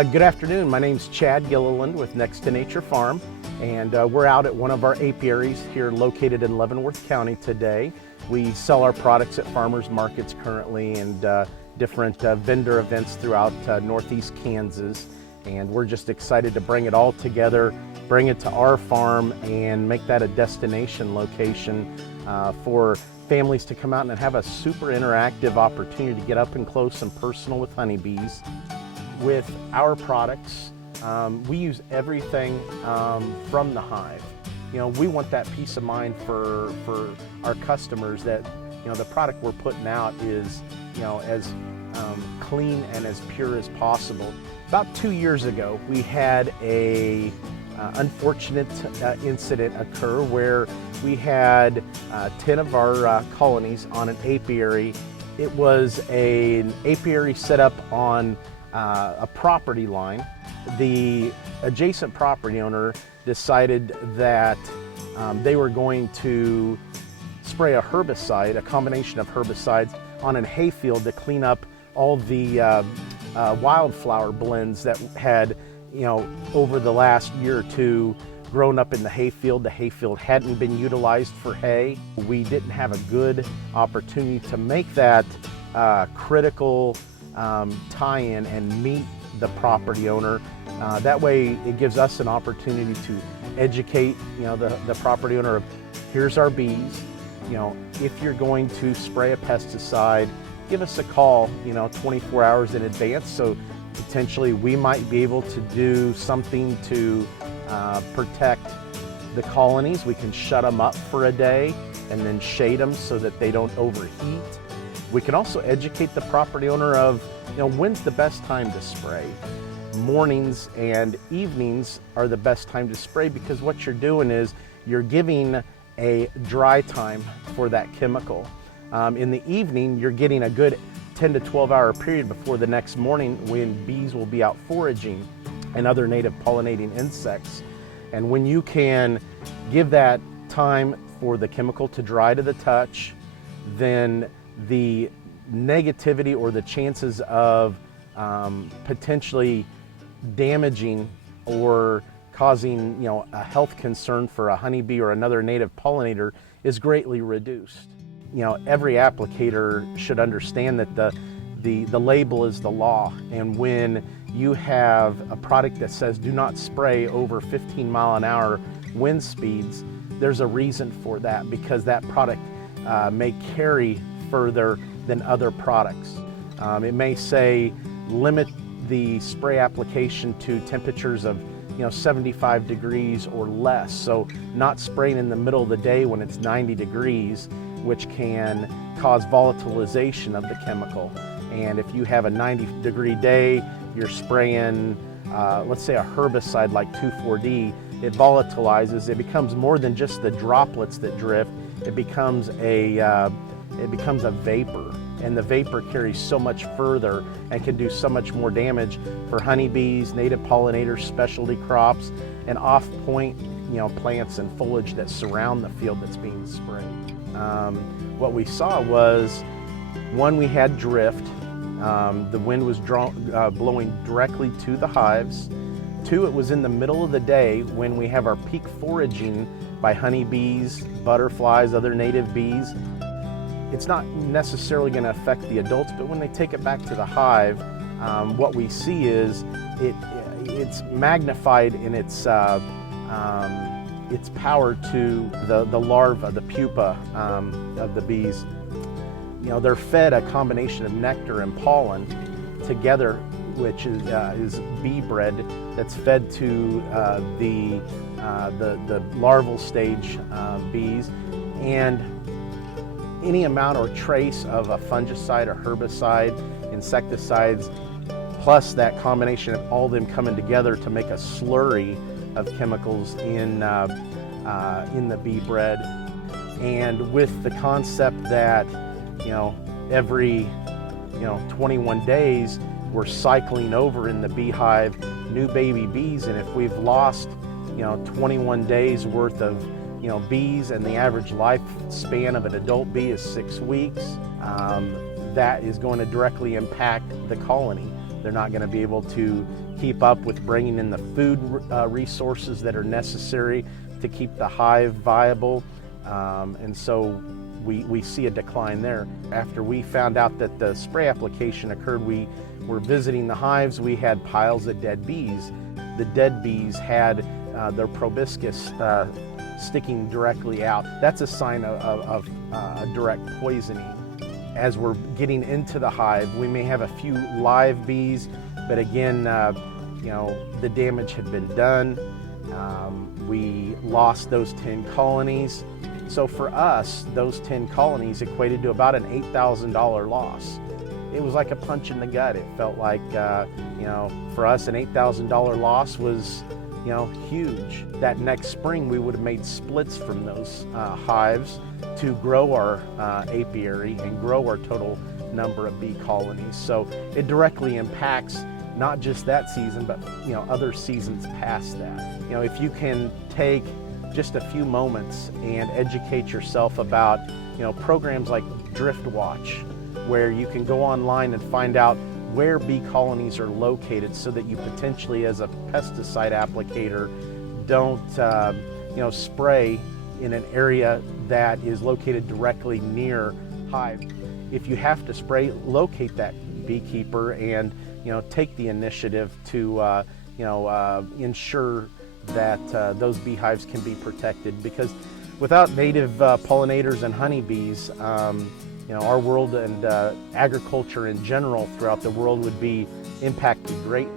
Good afternoon. My name's Chad Gilliland with Next to Nature Farm, and we're out at one of our apiaries here located in Leavenworth County today. We sell our products at farmers markets currently and different vendor events throughout northeast Kansas, and we're just excited to bring it all together, bring it to our farm, and make that a destination location for families to come out and have a super interactive opportunity to get up and close and personal with honeybees. With our products, we use everything from the hive. You know, we want that peace of mind for our customers that, you know, the product we're putting out is, you know, as clean and as pure as possible. About 2 years ago, we had a unfortunate incident occur where we had 10 of our colonies on an apiary. It was an apiary set up on a property line. The adjacent property owner decided that they were going to spray a herbicide, a combination of herbicides, on a hayfield to clean up all the wildflower blends that had, you know, over the last year or two grown up in the hayfield. The hayfield hadn't been utilized for hay. We didn't have a good opportunity to make that critical tie-in and meet the property owner. That way it gives us an opportunity to educate, you know, the property owner of, here's our bees, you know, if you're going to spray a pesticide, give us a call, you know, 24 hours in advance, so potentially we might be able to do something to protect the colonies. We can shut them up for a day and then shade them so that they don't overheat. We can also educate the property owner of, you know, when's the best time to spray. Mornings and evenings are the best time to spray, because what you're doing is you're giving a dry time for that chemical. In the evening, you're getting a good 10 to 12 hour period before the next morning when bees will be out foraging and other native pollinating insects. And when you can give that time for the chemical to dry to the touch, then the negativity or the chances of potentially damaging or causing, you know, a health concern for a honeybee or another native pollinator is greatly reduced. You know, every applicator should understand that the label is the law, and when you have a product that says do not spray over 15-mile-an-hour wind speeds, there's a reason for that, because that product may carry further than other products. It may say limit the spray application to temperatures of, you know, 75 degrees or less, so not spraying in the middle of the day when it's 90 degrees, which can cause volatilization of the chemical. And if you have a 90-degree day, you're spraying, let's say a herbicide like 2,4-D, it volatilizes. It becomes more than just the droplets that drift. It becomes a vapor, and the vapor carries so much further and can do so much more damage for honeybees, native pollinators, specialty crops, and off-point, you know, plants and foliage that surround the field that's being sprayed. What we saw was, one, we had drift. The wind was blowing directly to the hives. Two, it was in the middle of the day when we have our peak foraging by honeybees, butterflies, other native bees. It's not necessarily going to affect the adults, but when they take it back to the hive, what we see is it's magnified in its power to the larva, the pupa of the bees. You know, they're fed a combination of nectar and pollen together, which is bee bread that's fed to the larval stage bees, and any amount or trace of a fungicide or herbicide, insecticides, plus that combination of all of them coming together to make a slurry of chemicals in the bee bread. And with the concept that, you know, every, you know, 21 days we're cycling over in the beehive new baby bees, and if we've lost, you know, 21 days worth of, you know, bees, and the average lifespan of an adult bee is 6 weeks, that is going to directly impact the colony. They're not going to be able to keep up with bringing in the food resources that are necessary to keep the hive viable, and so we see a decline there. After we found out that the spray application occurred, we were visiting the hives. We had piles of dead bees. The dead bees had their proboscis sticking directly out. That's a sign of direct poisoning. As we're getting into the hive, we may have a few live bees, but again, the damage had been done. We lost those 10 colonies. So for us, those 10 colonies equated to about an $8,000 loss. It was like a punch in the gut. It felt like, for us, an $8,000 loss was, huge. That next spring, we would have made splits from those hives to grow our apiary and grow our total number of bee colonies. So it directly impacts not just that season, but other seasons past that. If you can take just a few moments and educate yourself about programs like Drift Watch, where you can go online and find out where bee colonies are located, so that you potentially, as a pesticide applicator, don't spray in an area that is located directly near hive. If you have to spray, locate that beekeeper and take the initiative to ensure that those beehives can be protected, because without native pollinators and honeybees, our world and agriculture in general throughout the world would be impacted greatly.